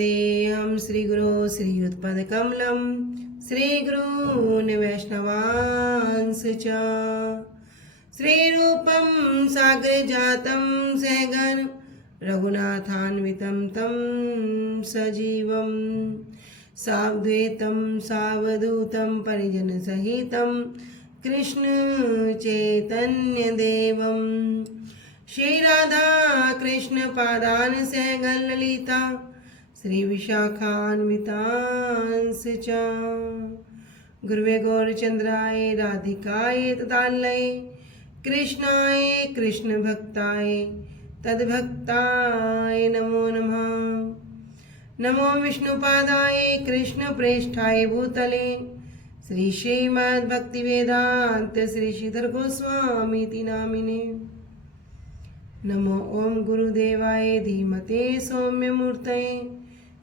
देहं श्रीगुरो श्रीयुत्पदकमलं श्रीगुरून् वैष्णवांश्च च श्रीरूपं साग्रजातं सहगण रघुनाथान्वितं तं सजीवं सावधूतं सावधूतं परिजनसहितं कृष्ण चैतन्यदेवं श्रीराधा कृष्ण पादान सहगण ललिता श्री विशाखान्वितांश्च च गुरुवे गौरचंद्राय राधिकाय तदालये कृष्णाय कृष्ण भक्ताय तद्भक्ताय नमो नमः। नमो विष्णुपादाय कृष्ण प्रेष्ठाय भूतले श्री श्रीमद्भक्तिवेदांत श्री श्रीधर गोस्वामी नामिने। नमो ओम गुरुदेवाय धीमते सौम्यमूर्तये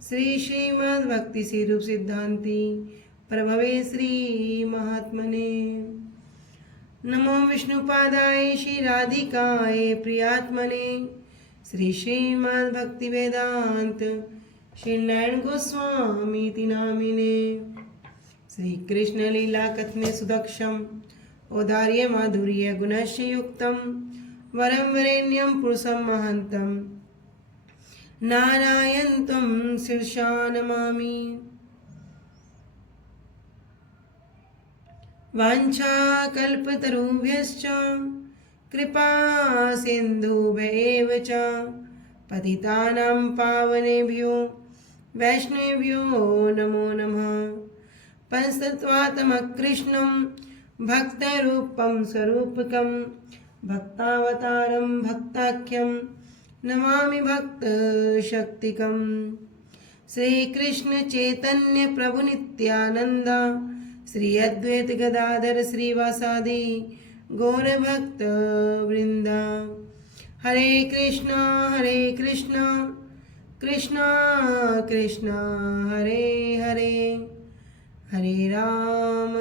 श्री श्रीमद्भक्ति स्वरूप सिद्धांति प्रभवे श्री महात्मने। नमो विष्णुपादाय श्री राधिकाय प्रियात्मने श्री श्रीमद्भक्ति वेदांत श्री नारायण गोस्वामी नामिने। श्री कृष्ण लीला कथने सुदक्षम औदार्य माधुर्य गुणस्य युक्तम वरं वरेण्यं पुरुषं महन्तं नारायणं शीर्षा नमामि। वाञ्छाकल्पतरुभ्यश्च कृपा सिन्धुभ्येव च पतितानां पावनेभ्यो वैष्णवेभ्यो नमो नमः। पंचतत्त्वात्मकृष्णं भक्तरूपं स्वरूपकं भक्तावतारं भक्ताख्यं नमामि भक्तशक्तिकं। श्रीकृष्ण चैतन्य प्रभु नित्यानंद श्री अद्वैत गदाधर श्रीवासादि गौर भक्त वृंद। हरे कृष्णा कृष्णा कृष्णा हरे हरे हरे राम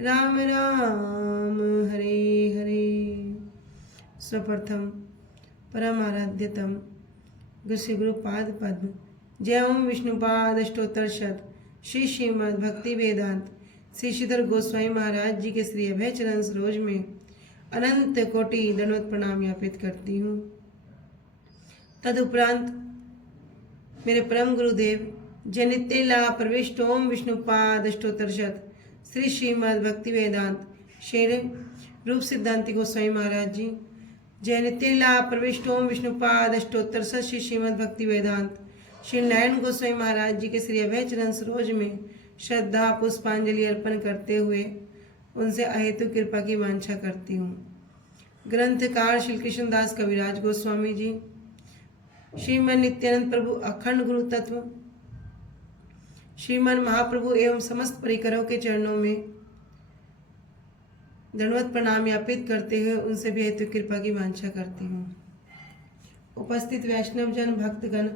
राम राम हरे हरे। स्वप्रथम परम आराध्यतम श्री गुरुपाद पद्म जय ओम विष्णुपाद अष्टोत्तरशत श्री श्रीमद् भक्ति वेदांत श्री श्रीधर गोस्वामी महाराज जी के श्री अभय चरण सरोज में अनंत कोटि दंडवत प्रणाम ज्ञापित करती हूँ। तदुपरांत मेरे परम गुरुदेव जय नित्य प्रविष्ट ओम विष्णुपाद अष्टोत्तरशत श्री श्रीमद् भक्ति वेदांत शेर रूप सिद्धांति गोस्वामी महाराज जी जय नित्य प्रविष्ट ओम विष्णुपाद अष्टोत्तरशत श्री श्रीमद् भक्ति वेदांत श्री नारायण गोस्वामी महाराज जी के श्री अभय चरण सरोज में श्रद्धा पुष्पांजलि अर्पण करते हुए उनसे अहेतु कृपा की वांछा करती हूँ। ग्रंथकार श्री कृष्णदास कविराज गोस्वामी जी श्रीमन नित्यानंद प्रभु अखंड गुरु तत्व श्रीमन महाप्रभु एवं समस्त परिकरों के चरणों में दंडवत प्रणाम ज्ञापित करते हुए उनसे भी हेतु कृपा की वांछा करती हूँ। उपस्थित वैष्णव जन भक्तगण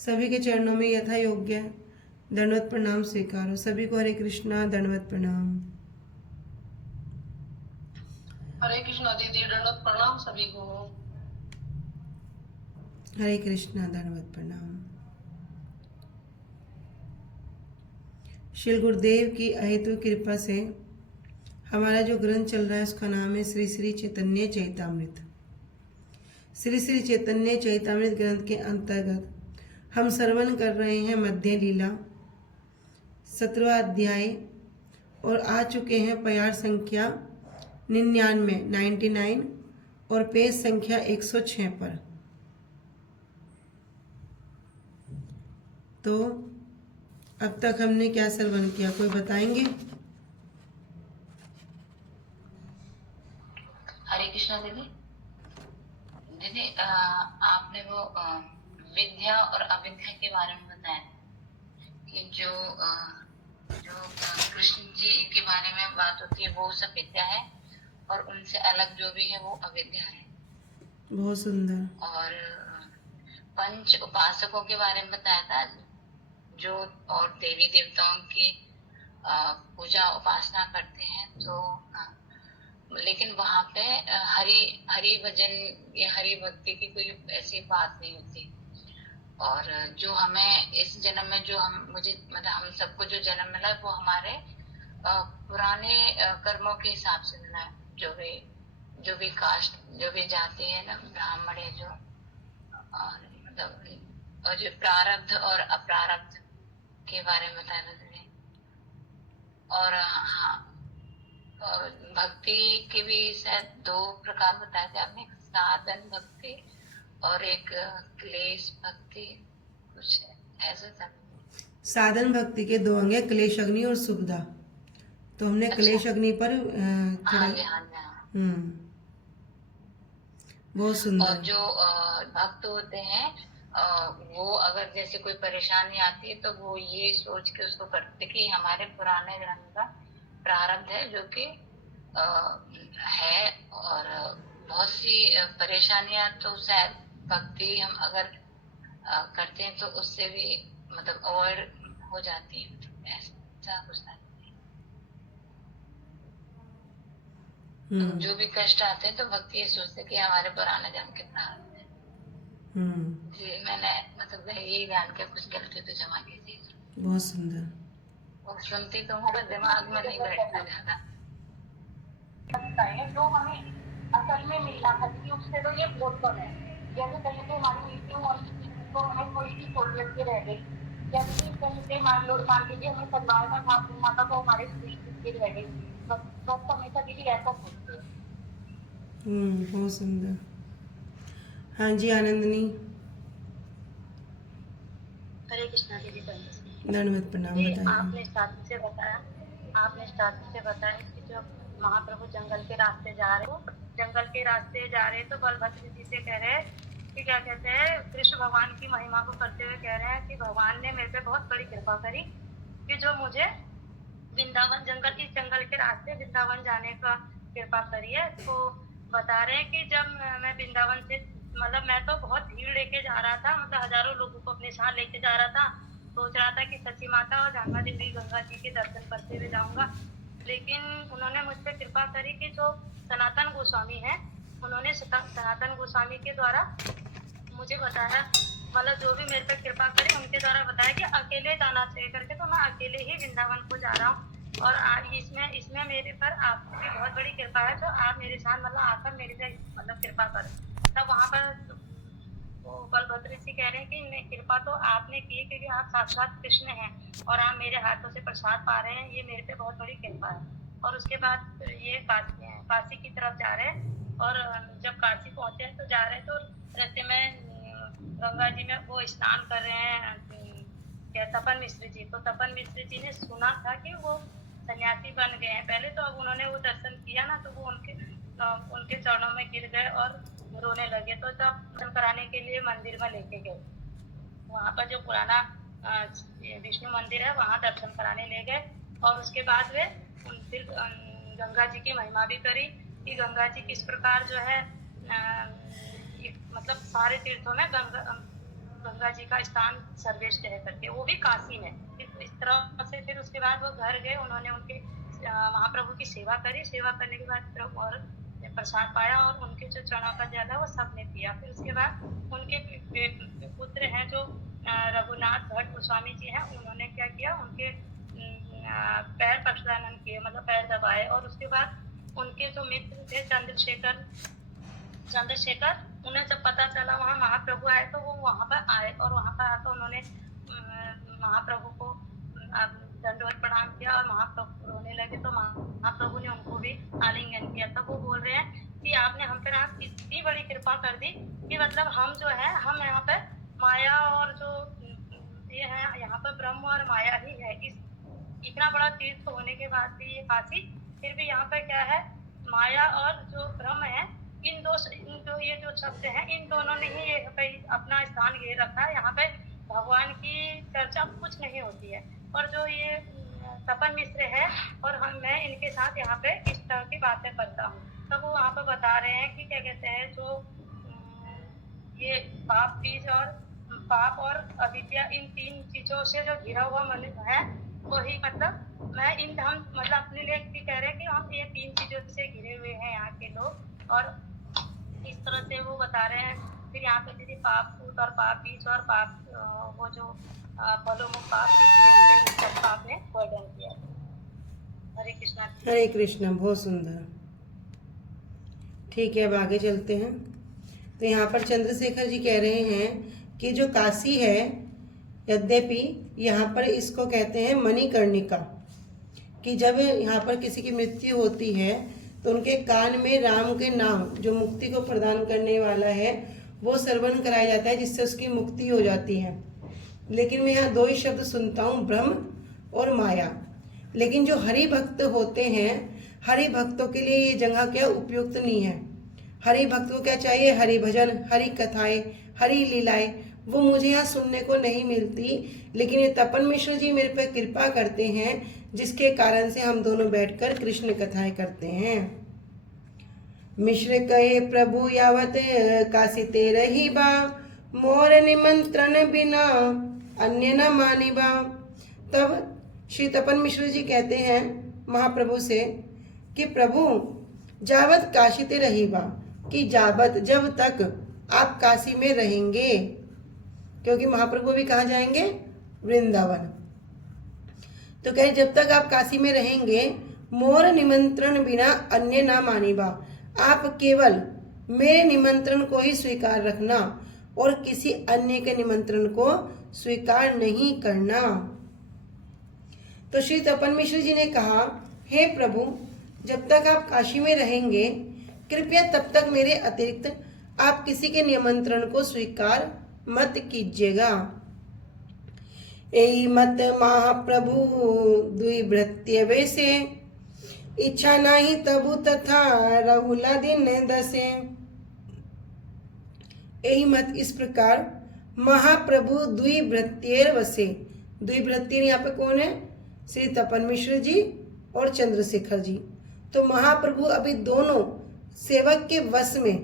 सभी के चरणों में यथा योग्य दंडवत प्रणाम स्वीकारो। सभी को हरे कृष्णा दंडवत प्रणाम। हरे कृष्णा दीदी दंडवत प्रणाम सभी को। हरे कृष्णा दंडवत प्रणाम। श्री गुरुदेव की अहेतु कृपा से हमारा जो ग्रंथ चल रहा है उसका नाम है श्री श्री चैतन्य चैतामृत। श्री श्री चैतन्य चैतामृत ग्रंथ के अंतर्गत हम श्रवण कर रहे हैं मध्य लीला 17वां अध्याय और आ चुके हैं प्यार संख्या 99 और पेज संख्या 106 पर। तो अब तक हमने क्या श्रवण किया, कोई बताएंगे? हरे कृष्णा दीदी। दीदी आपने वो विद्या और अविद्या के बारे में बताया कि जो कृष्ण जी के बारे में बात होती है वो सब विद्या है और उनसे अलग जो भी है वो अविद्या है। बहुत सुंदर। और पंच उपासकों के बारे में बताया था जो और देवी देवताओं की पूजा उपासना करते हैं। तो लेकिन वहाँ पे हरि भजन या हरि भक्ति की कोई ऐसी बात नहीं होती। और जो हमें इस जन्म में जो मुझे मतलब हम सबको जो जन्म मिला वो हमारे पुराने कर्मों के हिसाब से मिला है। जो भी कास्ट, जो भी जाति है ना, ब्राह्मण है जो, और मतलब और जो प्रारब्ध और अप्रारब्ध के बारे में बताया था। और हाँ, और भक्ति के भी शायद 2 प्रकार बताए थे आपने, एक साधन भक्ति और एक क्लेश भक्ति, कुछ ऐसा था। साधन भक्ति के 2 अंग है, क्लेश अग्नि और सुविधा। तो हमने अच्छा। क्लेश अग्नि पर हाँ जी, हाँ जी, हाँ। बहुत सुंदर। और जो भक्त होते हैं वो अगर जैसे कोई परेशानी आती है तो वो ये सोच के उसको करते कि हमारे पुराने जन्म का प्रारब्ध है जो कि है, और बहुत सी परेशानियां तो शायद भक्ति हम अगर करते हैं तो उससे भी मतलब अवॉइड हो जाती है, ऐसा कुछ नहीं। तो जो भी कष्ट आते हैं तो भक्ति ये सोचते कि हमारे पुराने जन्म के प्रारब्ध है। जी, मैंने मतलब यही ध्यान के कुछ गलती तो क्षमा कीजिए। बहुत सुंदर। वो सुनती तो हूँ, दिमाग में नहीं बैठता ज्यादा। जो हमें असल में मिलना था कि उससे तो ये बहुत कम है। जैसे कहीं पे हमारी मीटिंग और तो हमें कोई भी सहूलियत की रह गई, जैसे कहीं पे मान लीजिए हमें परिवार का काम माता तो हमारे की रह गई, बस हमेशा दीदी ऐसा सोचते हैं। बहुत सुंदर। हाँ जी आनंदनी। हरे कृष्णा दीदी। दंडवत प्रणाम। बताइए। आपने स्टार्टिंग से बताया कि जो महाप्रभु जंगल के रास्ते जा रहे तो बलभद्र जी से कह रहे कि क्या कहते हैं, कृष्ण भगवान की महिमा को करते हुए कह रहे हैं कि भगवान ने मेरे पे बहुत बड़ी कृपा करी कि जो मुझे वृंदावन जंगल के रास्ते वृंदावन जाने का कृपा करी है। तो बता रहे हैं कि जब मैं वृंदावन से मतलब मैं तो बहुत भीड़ लेके जा रहा था, मतलब हजारों लोगों को अपने साथ लेके जा रहा था, सोच रहा था कि सची माता और गंगा जी के दर्शन करते हुए जाऊंगा। लेकिन उन्होंने मुझ पर कृपा करी कि जो सनातन गोस्वामी है, उन्होंने सनातन गोस्वामी के द्वारा मुझे बताया, मतलब जो भी मेरे पर कृपा करी उनके द्वारा बताया कि अकेले जाना चाहिए करके, तो मैं अकेले ही वृंदावन को जा रहा हूँ। और इसमें मेरे पर आपकी भी बहुत बड़ी कृपा है, तो आप मेरे साथ मतलब आकर मेरे से मतलब कृपा करें। तब वहाँ पर तो बलभद्र जी कह रहे हैं कि कृपा तो आपने की क्योंकि आप साक्षात कृष्ण हैं और आप मेरे हाथों से प्रसाद पा रहे हैं, ये मेरे पे बहुत बड़ी कृपा है। और उसके बाद ये काशी की तरफ जा रहे हैं, और जब काशी पहुंचे तो जा रहे हैं तो रास्ते में गंगा जी में वो स्नान कर रहे हैं तपन मिश्र जी। तो तपन मिश्र जी ने सुना था कि वो सन्यासी बन गए हैं पहले, तो अब उन्होंने वो दर्शन किया ना, तो वो उनके चरणों में गिर गए और रोने लगे। तो जब दर्शन कराने के लिए मंदिर में लेके गए, वहाँ पर जो पुराना विष्णु मंदिर है वहाँ दर्शन कराने ले गए। और उसके बाद वे फिर गंगा जी की महिमा भी करी कि गंगा जी किस प्रकार जो है मतलब सारे तीर्थों में गंगा जी का स्थान सर्वश्रेष्ठ है करके, वो भी काशी में। इस तरह से फिर उसके बाद वो घर गए, उन्होंने उनके महाप्रभु की सेवा करी। सेवा करने के बाद प्रभु और प्रसाद पाया और उनके जो चरणों का जल है वो सबने पिया। फिर उसके बाद उनके पुत्र हैं जो रघुनाथ भट्ट गोस्वामी जी हैं, उन्होंने क्या किया, उनके पैर प्रक्षालन किए, मतलब पैर दबाए। और उसके बाद उनके जो मित्र थे चंद्रशेखर, उन्हें जब पता चला वहाँ महाप्रभु आए तो वो वहाँ पर आए, और वहाँ पर आकर उन्होंने महाप्रभु को दंडवत प्रणाम किया और महाप्रभु रोने लगे। तो महाप्रभु ने उनको भी आलिंगन किया। तब वो बोल रहे हैं कि आपने हम पर आप इतनी बड़ी कृपा कर दी कि मतलब हम जो है, हम यहाँ पे माया और जो ये है यहाँ पर ब्रह्म और माया ही है। इतना बड़ा तीर्थ होने के बाद भी ये काशी, फिर भी यहाँ पर क्या है, माया और जो ब्रह्म है, इन दो ये जो शब्द हैं, इन दोनों ने ही ये अपना स्थान घेर रखा है। यहाँ पे भगवान की चर्चा कुछ नहीं होती है। और जो ये तपन मिश्र है और मैं इनके साथ यहाँ पे इस तरह की बातें करता हूँ। तब वो वहाँ पे बता रहे हैं कि क्या कहते हैं, जो ये पाप और अविद्या, इन 3 चीजों से जो घिरा हुआ मनुष्य है, वही मतलब हम मतलब अपने लिए भी कह रहे हैं कि हम ये 3 चीजों से घिरे हुए हैं यहाँ के लोग। और इस तरह से वो बता रहे हैं फिर यहाँ पे दीदी पाप कूट और पाप बीज और पाप वो जो बलोमुख पाप बीज सब पाप में वर्णन किया। हरे कृष्णा। हरे कृष्णा, बहुत सुंदर। ठीक है, अब आगे चलते हैं। तो यहाँ पर चंद्रशेखर जी कह रहे हैं कि जो काशी है, यद्यपि यहाँ पर इसको कहते हैं मणिकर्णिका, कि जब यहाँ पर किसी की मृत्यु होती है तो उनके कान में राम के नाम, जो मुक्ति को प्रदान करने वाला है, वो श्रवण कराया जाता है, जिससे उसकी मुक्ति हो जाती है। लेकिन मैं यहाँ दो ही शब्द सुनता हूँ, ब्रह्म और माया। लेकिन जो हरि भक्त होते हैं, हरि भक्तों के लिए ये जगह क्या उपयुक्त नहीं है। हरि भक्त को क्या चाहिए? हरि भजन, हरि कथाएं, हरि लीलाएं, वो मुझे यहाँ सुनने को नहीं मिलती। लेकिन ये तपन मिश्र जी मेरे पे कृपा करते हैं, जिसके कारण से हम दोनों बैठकर कृष्ण कथाएं करते हैं। मिश्र कहे प्रभु यावत काशी ते रही बा, मोर निमंत्रण बिना अन्य न मानी बा। तब श्री तपन मिश्र जी कहते हैं महाप्रभु से कि प्रभु जावत काशी ते रही बा, कि जावत जब तक आप काशी में रहेंगे, क्योंकि महाप्रभु भी कहाँ जाएंगे? वृंदावन। तो कहे जब तक आप काशी में रहेंगे, मोर निमंत्रण बिना अन्य ना मानीबा, आप केवल मेरे निमंत्रण को ही स्वीकार रखना और किसी अन्य के निमंत्रण को स्वीकार नहीं करना। तो श्री तपन मिश्र जी ने कहा, हे प्रभु, जब तक आप काशी में रहेंगे, कृपया तब तक मेरे अतिरिक्त आप किसी के निमंत्रण को स्वीकार मत कीजिएगा। एई मत महाप्रभु द्विभृत्य वैसे, इच्छा नहीं तबु तथा रहुला दिन दसे। एई मत, इस प्रकार महाप्रभु द्विभृत्य वसे। द्विभृत्य यहाँ पे कौन है? श्री तपन मिश्र जी और चंद्रशेखर जी। तो महाप्रभु अभी दोनों सेवक के वश में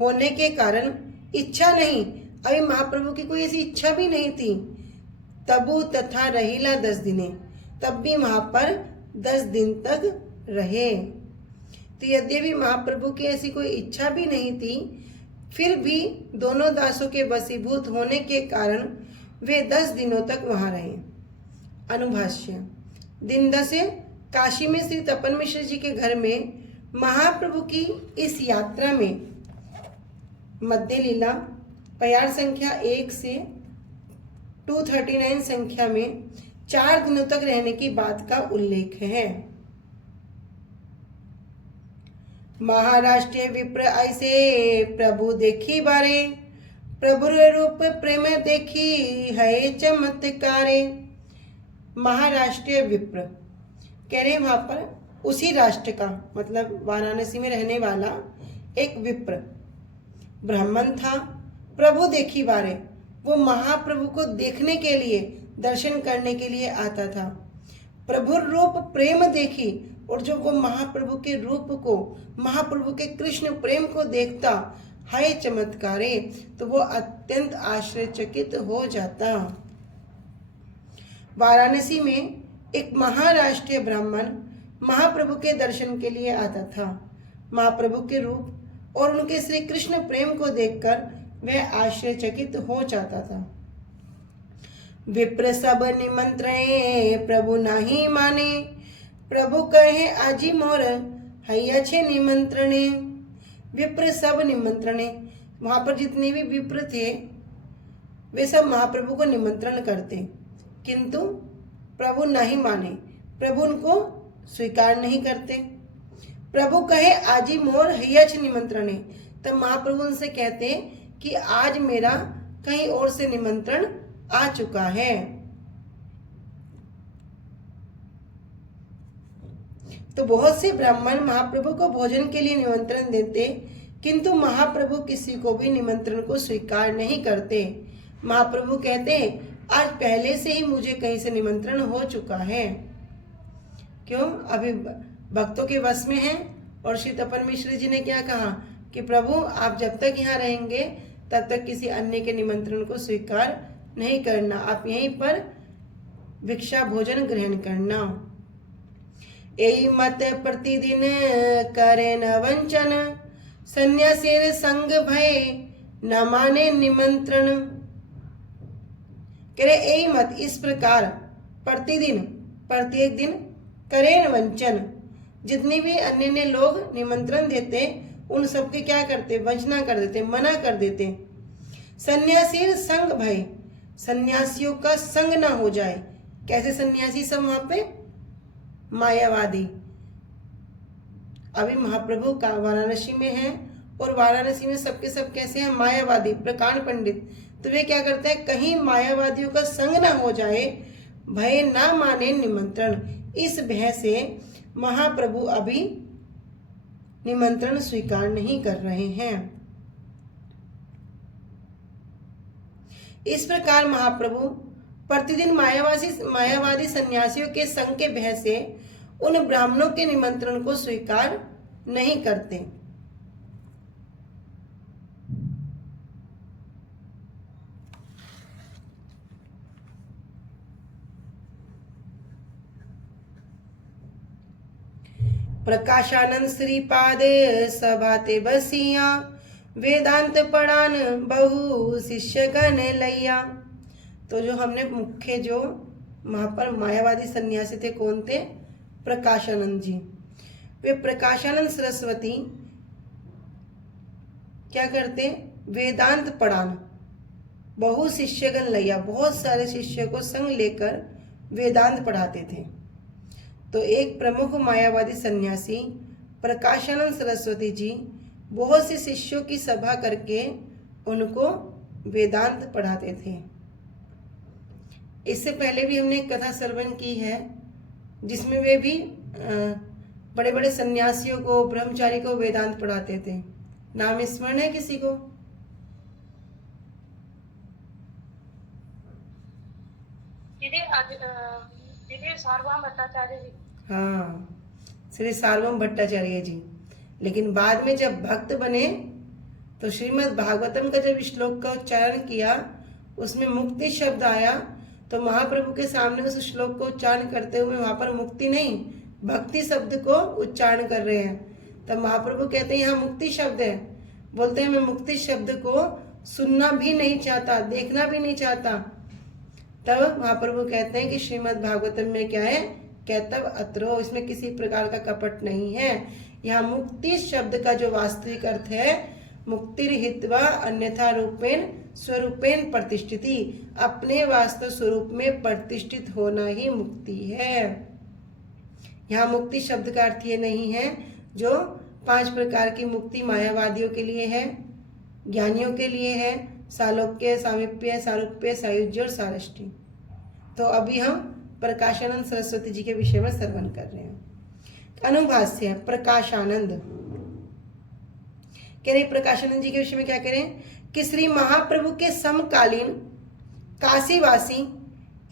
होने के कारण इच्छा नहीं, अभी महाप्रभु की कोई ऐसी इच्छा भी नहीं थी। तबु तथा रहीला 10 दिने, तब भी वहां पर 10 दिन तक रहे। तो यद्यपि महाप्रभु की ऐसी कोई इच्छा भी नहीं थी, फिर भी दोनों दासों के वशीभूत होने के कारण वे 10 दिनों तक वहां रहे। अनुभाष्य। दिन 10 काशी में श्री तपन मिश्र जी के घर में महाप्रभु की इस यात्रा में मध्य लीला प्यार संख्या 1 से 239 संख्या में 4 दिनों तक रहने की बात का उल्लेख है। महाराष्ट्रीय विप्र ऐसे प्रभु देखी बारे, प्रभु रूप प्रेम देखी है चमत्कारे। महाराष्ट्रीय विप्र कह रहे हैं वहां पर उसी राष्ट्र का, मतलब वाराणसी में रहने वाला एक विप्र ब्राह्मण था। प्रभु देखी बारे, वो महाप्रभु को देखने के लिए, दर्शन करने के लिए आता था। प्रभु रूप प्रेम देखी, और जो वो महाप्रभु के रूप को, महाप्रभु के कृष्ण प्रेम को देखता, हाय चमत्कारे, तो वो अत्यंत आश्चर्यचकित हो जाता। वाराणसी में एक महाराष्ट्रीय ब्राह्मण महाप्रभु के दर्शन के लिए आता था। महाप्रभु के रूप और उनके श्री कृष्ण प्रेम को देखकर वह आश्चर्यचकित हो जाता था। विप्र सब निमंत्रण प्रभु नहीं माने, प्रभु कहे आजी मोर हैया छे निमंत्रणे। विप्र सब निमंत्रणे, वहां पर जितने भी विप्र थे वे सब महाप्रभु को निमंत्रण करते, किंतु प्रभु नहीं माने, प्रभु उनको स्वीकार नहीं करते। प्रभु कहे आजी मोर हैयच निमंत्रणे, तब महाप्रभु उनसे कहते कि आज मेरा कहीं और से निमंत्रण आ चुका है। तो बहुत से ब्राह्मण महाप्रभु को भोजन के लिए निमंत्रण देते, किंतु महाप्रभु किसी को भी निमंत्रण को स्वीकार नहीं करते। महाप्रभु कहते आज पहले से ही मुझे कहीं से निमंत्रण हो चुका है। क्यों? अभी भक्तों के वश में है। और श्री तपन मिश्र जी ने क्या कहा कि प्रभु आप जब तक यहाँ रहेंगे तब तक किसी अन्य के निमंत्रण को स्वीकार नहीं करना, आप यहीं पर भिक्षा भोजन ग्रहण करना। यही मत प्रतिदिन करे न वंचन, सन्यासीर संग भय न माने निमंत्रण। कह रहे यही मत इस प्रकार प्रतिदिन प्रत्येक दिन करें वंचन। जितने भी अन्य लोग निमंत्रण देते उन सबके क्या करते, वंचना कर देते, मना कर देते। सन्यासी संग भय, सन्यासियों का संग ना हो जाए। कैसे सन्यासी सब वहां पे? मायावादी। अभी महाप्रभु का वाराणसी में है और वाराणसी में सबके सब कैसे हैं? मायावादी, प्रकांड पंडित। तो वे क्या करते हैं, कहीं मायावादियों का संग ना हो जाए, भय ना माने निमंत्रण। इस भय से महाप्रभु अभी निमंत्रण स्वीकार नहीं कर रहे हैं। इस प्रकार महाप्रभु प्रतिदिन मायावादी सन्यासियों के संग के भय से उन ब्राह्मणों के निमंत्रण को स्वीकार नहीं करते। प्रकाशानंद श्रीपाद सभाते बसिया, वेदांत पढ़ान बहु शिष्य गण लैया। तो जो हमने मुख्य जो वहां पर मायावादी सन्यासी थे, कौन थे? प्रकाशानंद जी। वे प्रकाशानंद सरस्वती क्या करते? वेदांत पढ़ान बहु शिष्यगण लैया, बहुत सारे शिष्य को संग लेकर वेदांत पढ़ाते थे। तो एक प्रमुख मायावादी सन्यासी प्रकाशानंद सरस्वती जी बहुत से शिष्यों की सभा करके उनको वेदांत पढ़ाते थे। इससे पहले भी हमने एक कथा श्रवण की है जिसमें वे भी बड़े बड़े सन्यासियों को, ब्रह्मचारी को वेदांत पढ़ाते थे। नाम स्मरण है किसी को? दीदी सार्वभौम भट्टाचार्य जी। हाँ, श्री सार्वभौम भट्टाचार्य जी। लेकिन बाद में जब भक्त बने तो श्रीमद् भागवतम का जब श्लोक का उच्चारण किया, उसमें मुक्ति शब्द आया, तो महाप्रभु के सामने उस श्लोक को उच्चारण करते हुए वहां पर मुक्ति नहीं, भक्ति शब्द को उच्चारण कर रहे हैं। तब महाप्रभु कहते हैं यहाँ मुक्ति शब्द है। बोलते हैं मैं मुक्ति शब्द को सुनना भी नहीं चाहता, देखना भी नहीं चाहता। तब महाप्रभु कहते हैं कि श्रीमद् भागवतम में क्या है? कहतव अत्रो, इसमें किसी प्रकार का कपट नहीं है। यहाँ मुक्ति शब्द का जो वास्तविक अर्थ है, मुक्तिर्हित्वा अन्यथा रूपेण स्वरूपेण प्रतिष्ठिति, अपने वास्तव स्वरूप में प्रतिष्ठित होना ही मुक्ति है। यहाँ मुक्ति शब्द का अर्थ ये नहीं है जो 5 प्रकार की मुक्ति मायावादियों के लिए है, ज्ञानियों के लिए है, सालोक्य, सामीप्य, सारूप्य, सायुज्य और सारष्टि। तो अभी हम प्रकाशानंद सरस्वती जी के विषय में श्रवण कर रहे हैं। अनुभाष्य प्रकाशानंद कह रहे, प्रकाशानंद जी के विषय में क्या करें कि श्री महाप्रभु के समकालीन काशीवासी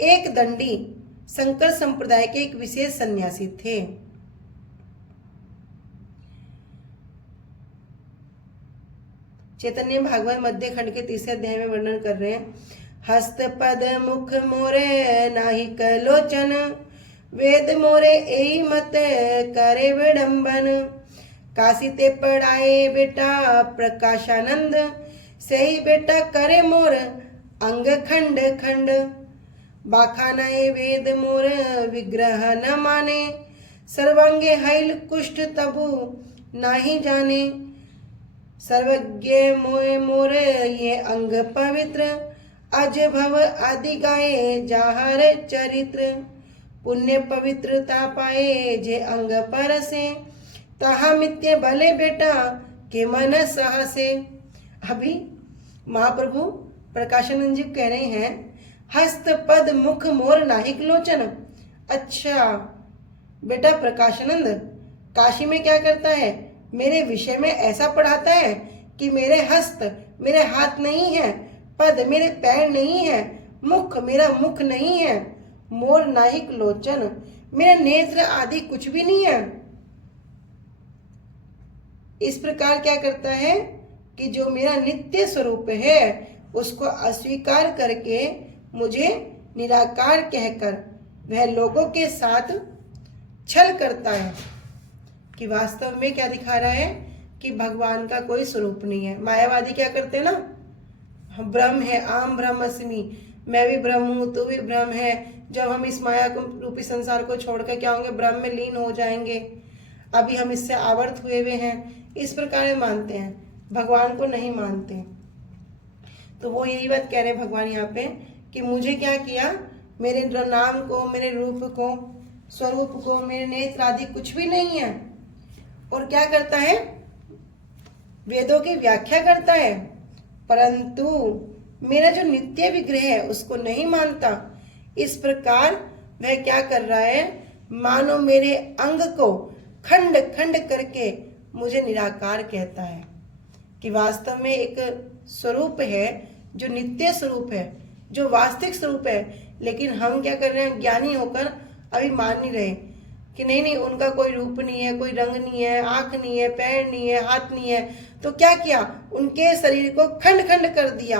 एक दंडी शंकर संप्रदाय के एक विशेष सन्यासी थे। चैतन्य भागवत मध्य खंड के 3 अध्याय में वर्णन कर रहे हैं। हस्त पद मुख मोरे नाही कलोचन, वेद मोरे एई मत करे विडंबन। काशी ते पढ़ाए बेटा प्रकाशानंद, सही बेटा करे मोर अंग खंड खंड। बाखानाए वेद मोर विग्रह न माने, सर्वांगे हैल कुष्ठ तबु नाही जाने। सर्वज्ञ मोय मोर ये अंग पवित्र, अज भव आदि गाये जाहर चरित्र। पुण्य पवित्रता पाए जे अंग परसे, तहा मित्य भले बेटा के मन साहसे। अभी महाप्रभु प्रकाशानंद जी कह रहे हैं हस्त पद मुख मोर नाहिक लोचन। अच्छा बेटा प्रकाशानंद काशी में क्या करता है? मेरे विषय में ऐसा पढ़ाता है कि मेरे हस्त मेरे हाथ नहीं है, पद मेरे पैर नहीं है, मुख मेरा मुख नहीं है, मोर नाहिक लोचन मेरे नेत्र आदि कुछ भी नहीं है। इस प्रकार क्या करता है कि जो मेरा नित्य स्वरूप है उसको अस्वीकार करके मुझे निराकार कहकर वह लोगों के साथ छल करता है। कि वास्तव में क्या दिखा रहा है कि भगवान का कोई स्वरूप नहीं है। मायावादी क्या करते हैं ना, ब्रह्म है, आम ब्रह्मस्मि, मैं भी ब्रह्म हूँ, तू भी ब्रह्म है। जब हम इस माया को रूपी संसार को छोड़कर क्या होंगे, ब्रह्म में लीन हो जाएंगे। अभी हम इससे आवर्त हुए हुए हैं, इस प्रकार मानते हैं, भगवान को नहीं मानते। तो वो यही बात कह रहे हैं भगवान यहाँ पे कि मुझे क्या किया, मेरे नाम को, मेरे रूप को, स्वरूप को, मेरे नेत्र आदि कुछ भी नहीं है। और क्या करता है, वेदों की व्याख्या करता है, परंतु मेरा जो नित्य विग्रह है उसको नहीं मानता। इस प्रकार वह क्या कर रहा है, मानो मेरे अंग को खंड खंड करके मुझे निराकार कहता है कि वास्तव में एक स्वरूप है जो नित्य स्वरूप है, जो वास्तविक स्वरूप है। लेकिन हम क्या कर रहे हैं, ज्ञानी होकर अभी मान नहीं रहे कि नहीं नहीं, उनका कोई रूप नहीं है, कोई रंग नहीं है, आंख नहीं है, पैर नहीं है, हाथ नहीं है। तो क्या किया, उनके शरीर को खंड खंड कर दिया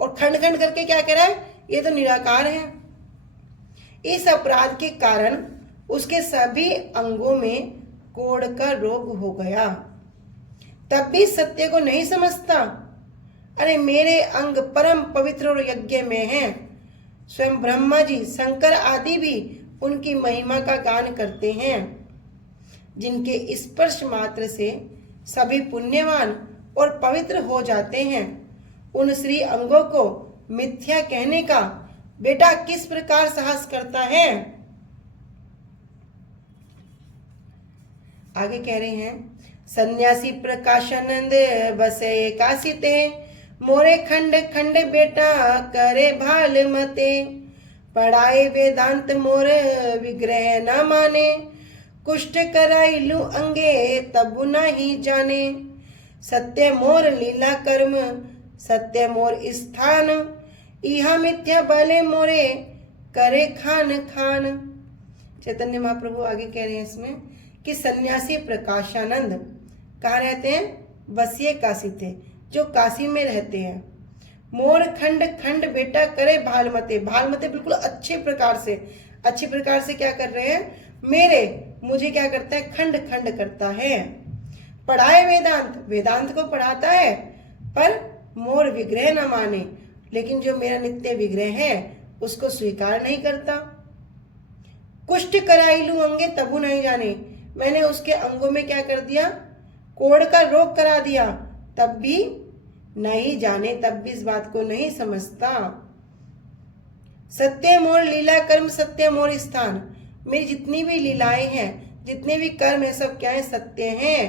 और खंड खंड करके क्या कह रहा है, ये तो निराकार है। इस अपराध के कारण उसके सभी अंगों में कोढ़ का रोग हो गया, तब भी सत्य को नहीं समझता। अरे मेरे अंग परम पवित्र और यज्ञ में हैं। स्वयं ब्रह्मा जी, शंकर आदि भी उनकी महिमा का गान करते हैं, जिनके स्पर्श मात्र से सभी पुण्यवान और पवित्र हो जाते हैं। उन श्री अंगों को मिथ्या कहने का बेटा किस प्रकार साहस करता है। आगे कह रहे हैं, सन्यासी प्रकाशानंद बसे काशी ते, मोरे खंड खंड बेटा करे भाल मते, पढ़ाए वेदांत मोर विग्रह न माने, कुष्ठ कराई लू अंगे तब नहीं जाने, सत्य मोर लीला कर्म सत्य मोर स्थान, इहा मिथ्या बले मोरे करे खान खान। चैतन्य महाप्रभु आगे कह रहे हैं इसमें कि सन्यासी प्रकाशानंद कहाँ रहते हैं, बसिए काशी थे, जो काशी में रहते हैं। मोर खंड खंड बेटा करे भालमते, भालमते बिल्कुल अच्छे प्रकार से क्या कर रहे हैं, मुझे क्या करता है, खंड खंड करता है। पढ़ाए वेदांत, वेदांत को पढ़ाता है, पर मोर विग्रह न माने, लेकिन जो मेरा नित्य विग्रह है उसको स्वीकार नहीं करता। कुष्ठ कराइलू अंगे तबु नहीं जाने, मैंने उसके अंगों में क्या कर दिया, कोढ़ का रोग करा दिया, तब भी नहीं जाने, तब भी इस बात को नहीं समझता। सत्य मोर लीला कर्म सत्य मोर स्थान, मेरी जितनी भी लीलाएं हैं, जितने भी कर्म है, सब क्या है, सत्य हैं,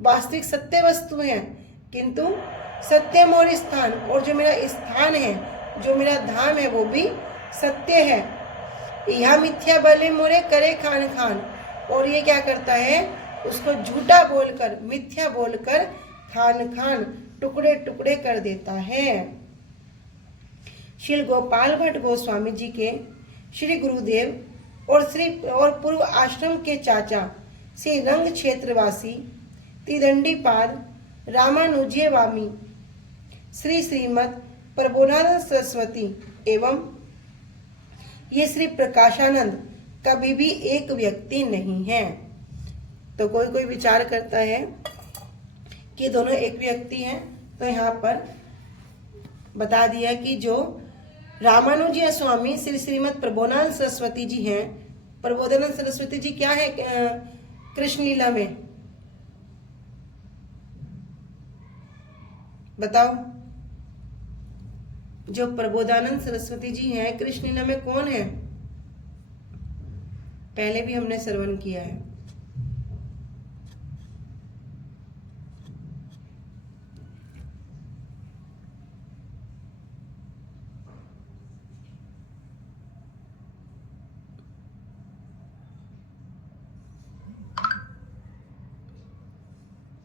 वास्तविक सत्य वस्तु हैं। किंतु सत्य मोर स्थान, और जो मेरा स्थान है, जो मेरा धाम है, वो भी सत्य है। यह मिथ्या बले मोरे करे खान खान, और ये क्या करता है, उसको झूठा बोलकर, मिथ्या बोलकर खान खान, टुकड़े टुकड़े कर देता है। श्री गोपाल भट्ट गोस्वामी जी के श्री गुरुदेव और पूर्व आश्रम के चाचा श्री रंग क्षेत्रवासी त्रिदंडीपाद रामानुजय वामी श्री श्रीमद प्रबोधानंद सरस्वती एवं ये श्री प्रकाशानंद कभी भी एक व्यक्ति नहीं है। तो कोई विचार करता है कि दोनों एक व्यक्ति हैं, तो यहाँ पर बता दिया कि जो रामानुजय स्वामी श्री श्रीमद प्रबोधानंद सरस्वती जी हैं, प्रबोधानंद सरस्वती जी क्या है कृष्ण लीला में, बताओ। जो प्रबोधानंद सरस्वती जी हैं कृष्ण लीला में कौन है, पहले भी हमने श्रवण किया है।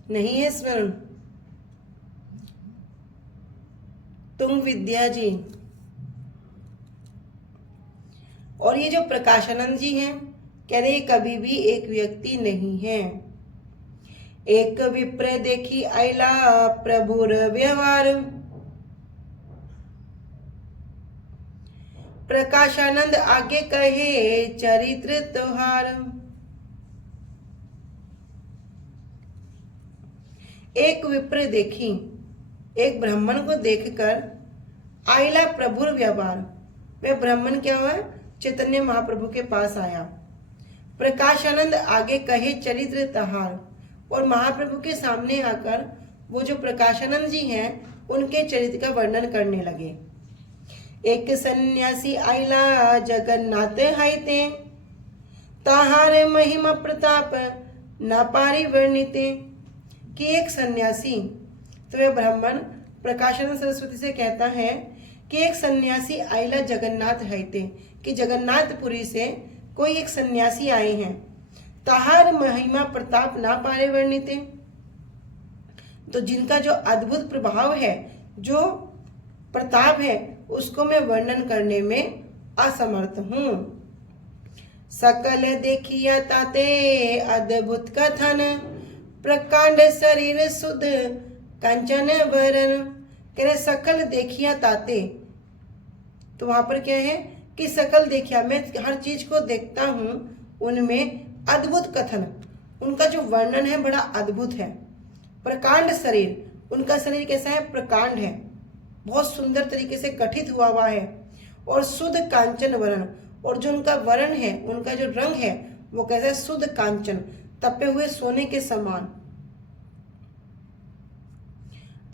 नहीं है स्मरण, तुम विद्या जी और ये जो प्रकाशानंद जी हैं, कह रहे कभी भी एक व्यक्ति नहीं है। एक विप्र देखी आइला प्रभुर व्यवहार, प्रकाशानंद आगे कहे चरित्र त्योहार। एक विप्र देखी, एक ब्राह्मण को देखकर आइला प्रभुर व्यवहार, वह ब्राह्मण क्या हुआ, चैतन्य महाप्रभु के पास आया। प्रकाशानंद आगे कहे चरित्र तहार, और महाप्रभु के सामने आकर वो जो प्रकाशानंद जी हैं उनके चरित्र का वर्णन करने लगे। एक सन्यासी आइला जगन्नाथ हाइते, ताहार महिमा प्रताप न पारी वर्णिते। कि एक सन्यासी, तो वह ब्राह्मण प्रकाशानंद सरस्वती से कहता है कि एक सन्यासी आइला जगन्नाथ हाइते, कि जगन्नाथपुरी से कोई एक सन्यासी आए हैं। ताहार महिमा प्रताप ना पारे वर्णिते, तो जिनका जो अद्भुत प्रभाव है, जो प्रताप है, उसको मैं वर्णन करने में असमर्थ हूं। सकल देखिया ताते अद्भुत कथन, प्रकांड शरीर सुध कंचन वरण। कह रहे सकल देखिया ताते, तो वहां पर क्या है कि सकल देखिया, मैं हर चीज को देखता हूं, उनमें अद्भुत कथन, उनका जो वर्णन है बड़ा अद्भुत है। प्रकांड शरीर, उनका शरीर कैसा है, प्रकांड है, बहुत सुंदर तरीके से गठित हुआ है। और शुद्ध कांचन वर्ण, और जो उनका वर्ण है, उनका जो रंग है, वो कैसा है, शुद्ध कांचन, तपे हुए सोने के समान।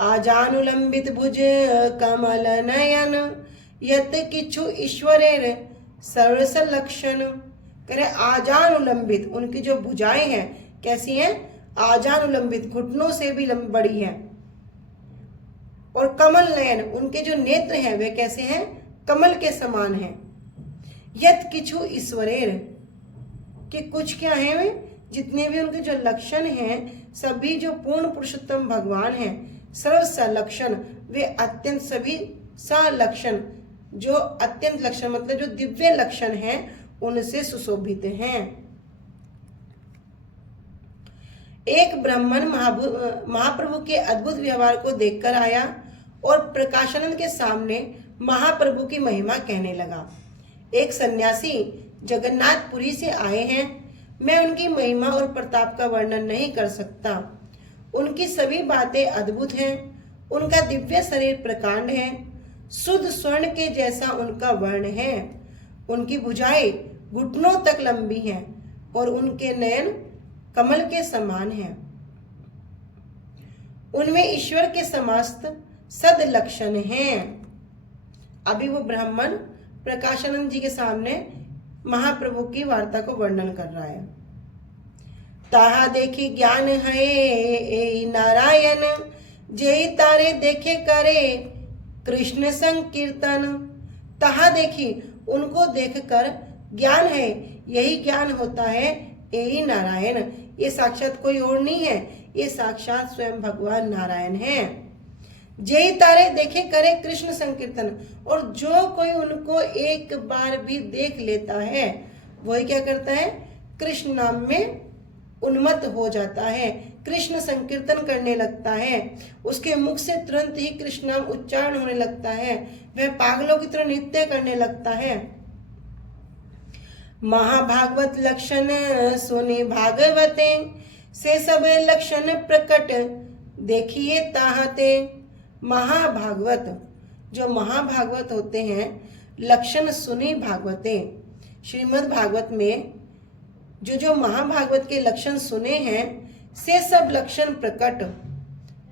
आजानुलंबित भुज कमल नयन, यत किछु ईश्वरेर सरस लक्षण। करे आजानुलंबित, उनकी जो भुजाएं हैं कैसी हैं, आजानुलंबित, घुटनों से भी बड़ी हैं। और कमल नयन, उनके जो नेत्र हैं वे कैसे हैं, कमल के समान हैं। यत किछु ईश्वरेर, कि कुछ क्या है वे, जितने भी उनके जो लक्षण हैं, सभी जो पूर्ण पुरुषोत्तम भगवान हैं, सर्व सलक्षण, वे अत्यंत सभी सलक्षण, जो अत्यंत लक्षण मतलब जो दिव्य लक्षण हैं, उनसे सुशोभित हैं। एक ब्राह्मण महाप्रभु के अद्भुत व्यवहार को देखकर आया और प्रकाशानंद के सामने महाप्रभु की महिमा कहने लगा। एक सन्यासी जगन्नाथपुरी से आए हैं, मैं उनकी महिमा और प्रताप का वर्णन नहीं कर सकता। उनकी सभी बातें अद्भुत हैं, उनका दिव्य शरीर प्रकांड है, शुद्ध स्वर्ण के जैसा उनका वर्ण है, उनकी भुजाएं घुटनों तक लंबी हैं और उनके नयन कमल के समान हैं। उनमें ईश्वर के समस्त सद लक्षण हैं। अभी वो ब्राह्मण प्रकाशानंद जी के सामने महाप्रभु की वार्ता को वर्णन कर रहा है। ताहा देखी ज्ञान है ए नारायण, जे तारे देखे करे कृष्ण संकीर्तन। ताहा देखी, उनको देखकर ज्ञान है, यही ज्ञान होता है ए नारायण। ये साक्षात कोई और नहीं है, ये साक्षात स्वयं भगवान नारायण है। जे तारे देखे करे कृष्ण संकीर्तन, और जो कोई उनको एक बार भी देख लेता है वही क्या करता है, कृष्ण नाम में उन्मत्त हो जाता है, कृष्ण संकीर्तन करने लगता है, उसके मुख से तुरंत ही कृष्ण नाम उच्चारण होने लगता है, वह पागलों की तरह नृत्य करने लगता है। महाभागवत लक्षण सुनी भागवते, से सब लक्षण प्रकट देखिए ताहते। महाभागवत, जो महाभागवत होते हैं, लक्षण सुनी भागवते, श्रीमद् भागवत में जो जो महाभागवत के लक्षण सुने हैं, से सब लक्षण प्रकट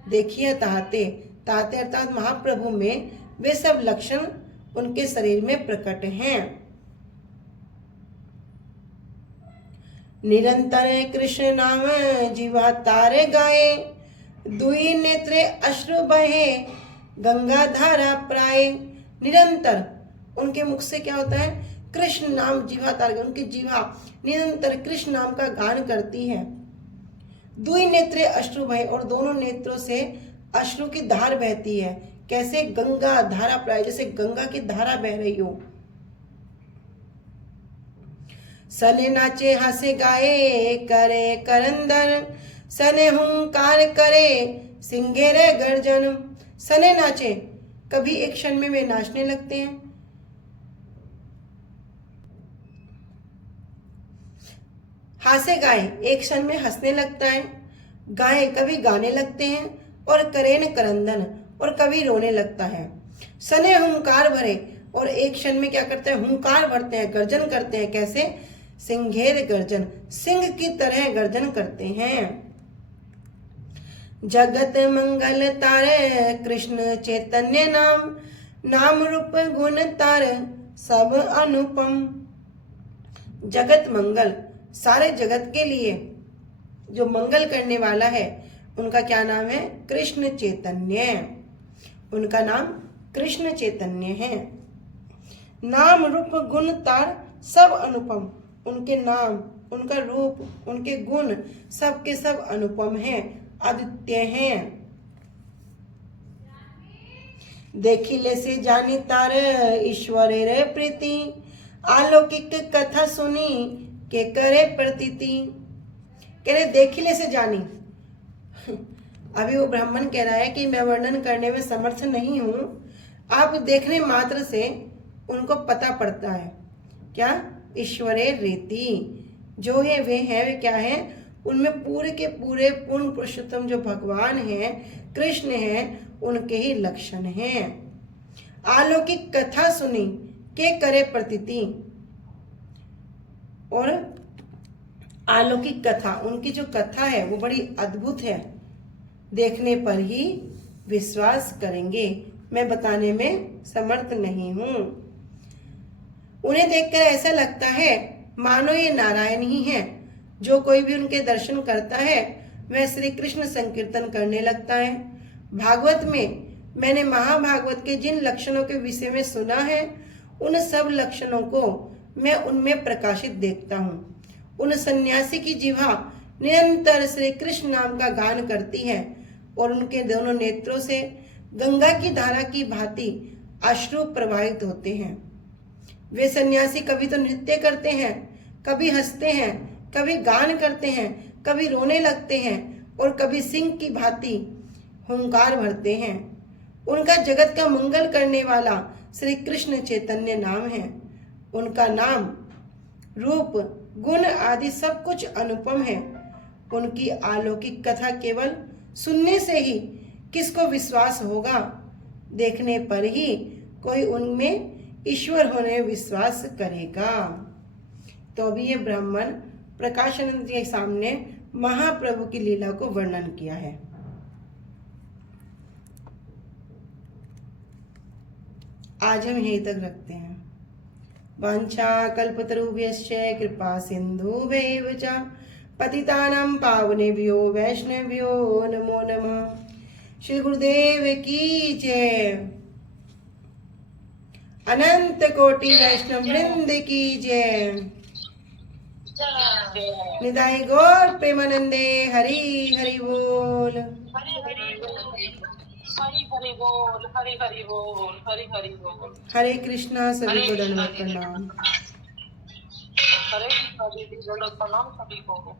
देखिए ताहते। ताहते अर्थात महाप्रभु में वे सब लक्षण उनके शरीर में प्रकट हैं। निरंतर कृष्ण नाम जीवा तारे गाए, दुई नेत्रे अश्रु बहे गंगा धारा प्राय। निरंतर उनके मुख से क्या होता है, कृष्ण नाम जीवा तारे, उनकी जीवा निरंतर कृष्ण नाम का गान करती है। दुई नेत्रे अश्रु बहे, और दोनों नेत्रों से अश्रु की धार बहती है। कैसे, गंगा धारा प्राय, जैसे गंगा की धारा बह रही हो। सने नाचे हंसे गाए करे करंदर, सने हुंकार करे सिंगेरे गर्जन। सने नाचे, कभी एक क्षण में वे नाचने लगते हैं, हासे गाए, एक क्षण में हंसने लगता है, गाय कभी गाने लगते हैं और करेन करंदन, और कभी रोने लगता है। सने हुंकार भरे, और एक क्षण में क्या करते हैं, हुंकार भरते हैं, गर्जन करते हैं। कैसे? सिंघेर गर्जन, सिंह की तरह गर्जन करते हैं। जगत मंगल तारे कृष्ण चैतन्य नाम, नाम रूप गुण तार सब अनुपम। जगत मंगल, सारे जगत के लिए जो मंगल करने वाला है, उनका क्या नाम है? कृष्ण चैतन्य। उनका नाम कृष्ण चैतन्य है। नाम रूप गुण तार सब अनुपम, उनके नाम, उनका रूप, उनके गुण सब के सब अनुपम हैं, अद्वितीय हैं। देखिले से जानी तार ईश्वरे रे प्रीति, अलौकिक कथा सुनी के करे प्रतीति। कह रहे देखिले से जानी। अभी वो ब्राह्मण कह रहा है कि मैं वर्णन करने में समर्थ नहीं हूं, आप देखने मात्र से उनको पता पड़ता है। क्या? ईश्वरे रीति, जो है वे हैं, वे क्या है? उनमें पूरे के पूरे पूर्ण पुरुषोत्तम जो भगवान हैं, कृष्ण हैं, उनके ही लक्षण हैं। अलौकिक कथा सुनी के करे प्रतीति, और अलौकिक कथा, उनकी जो कथा है वो बड़ी अद्भुत है, देखने पर ही विश्वास करेंगे। मैं बताने में समर्थ नहीं हूं। उन्हें देखकर ऐसा लगता है मानो ये नारायण ही हैं। जो कोई भी उनके दर्शन करता है वह श्री कृष्ण संकीर्तन करने लगता है। भागवत में मैंने महाभागवत के जिन लक्षणों के विषय में सुना है, उन सब लक्षणों को मैं उनमें प्रकाशित देखता हूँ। उन सन्यासी की जिह्वा निरंतर श्री कृष्ण नाम का गान करती है, और उनके दोनों नेत्रों से गंगा की धारा की भांति अश्रु प्रवाहित होते हैं। वे सन्यासी कभी तो नृत्य करते हैं, कभी हंसते हैं, कभी गान करते हैं, कभी रोने लगते हैं, और कभी सिंह की भांति हुंकार भरते हैं। उनका जगत का मंगल करने वाला श्री कृष्ण चैतन्य नाम है। उनका नाम, रूप, गुण आदि सब कुछ अनुपम है। उनकी अलौकिक कथा केवल सुनने से ही किसको विश्वास होगा? देखने पर ही कोई उनमें ईश्वर होने विश्वास करेगा। तो अभी ये ब्राह्मण प्रकाशानंद के सामने महाप्रभु की लीला को वर्णन किया है। आज हम यहीं तक रखते हैं। वाञ्छा कल्पतरुभ्यश्च कृपा सिन्धुभ्यैव च पतितानां पावनेभ्यो वैष्णवेभ्यो नमो नमः। श्री गुरुदेव की जय। अनंत कोटि वैष्णव वृंद की जय। निताई गौर प्रेमानंदे हरि हरि बोल। हरि हरि बोल, हरि हरि बोल, हरि हरि बोल, हरि हरि बोल। हरे कृष्णा, सभी को दंडवत प्रणाम। हरे कृष्णा दीदी, दंडवत प्रणाम सभी को।